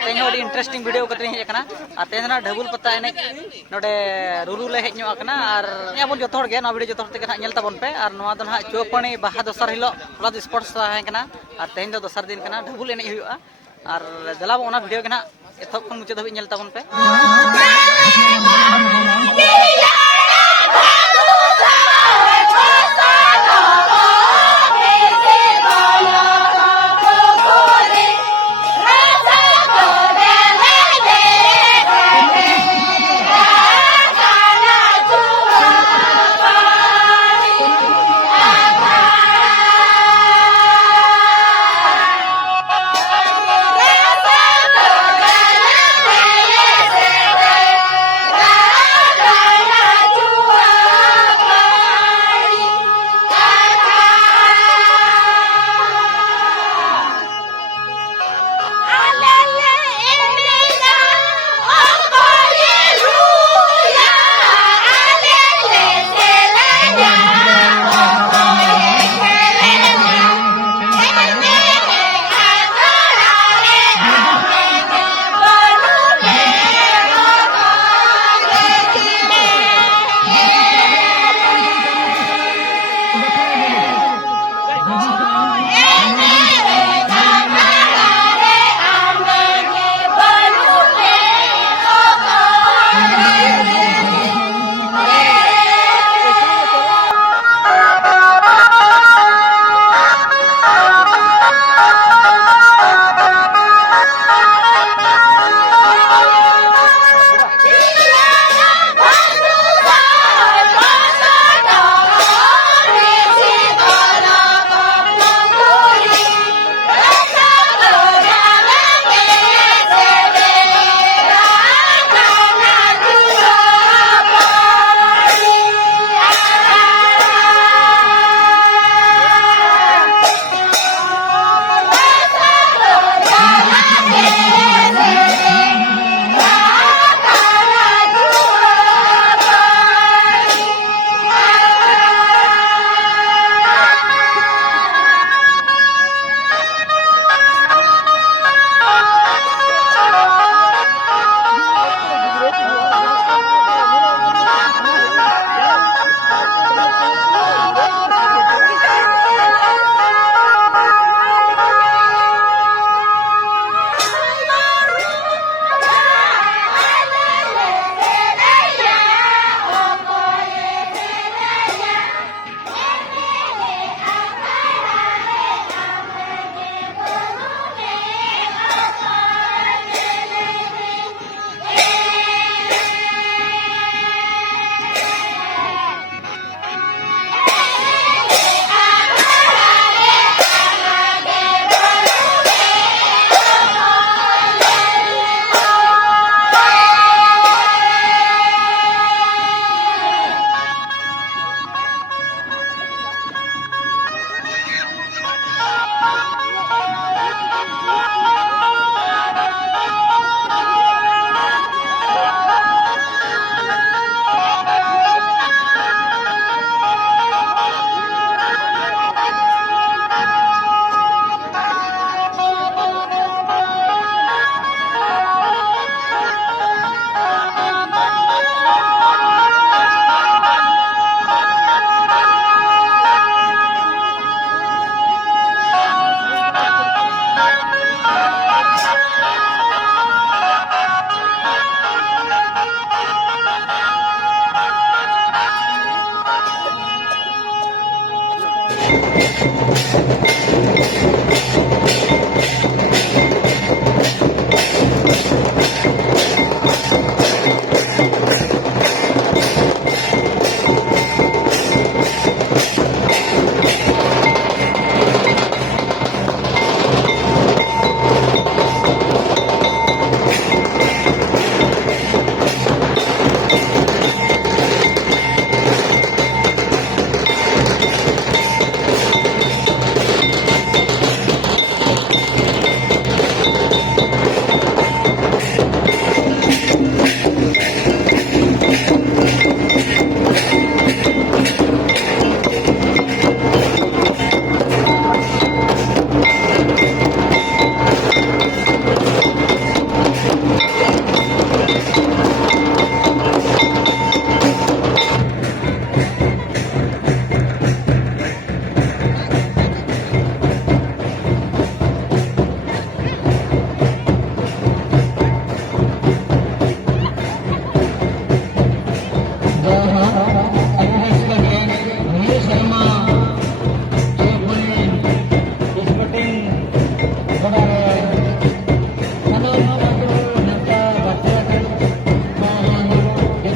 तेज interesting video कते hedge कना और तेज ढबुल पता एने नोडे रुरु ले हेज ᱧᱚᱜ और याबन जतो हर गे ना वीडियो जतो हर तक नेल ताबन पे और नोआ दो ना चौपणी बाहा दोसर हिलो होला दो स्पोर्ट्स ताहे कना और तेज दो दोसर दिन कना ढबुल एने हुआ और दलाब ओना वीडियो के ना एथप खन मुचे धबि नेल ताबन पे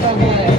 Bye.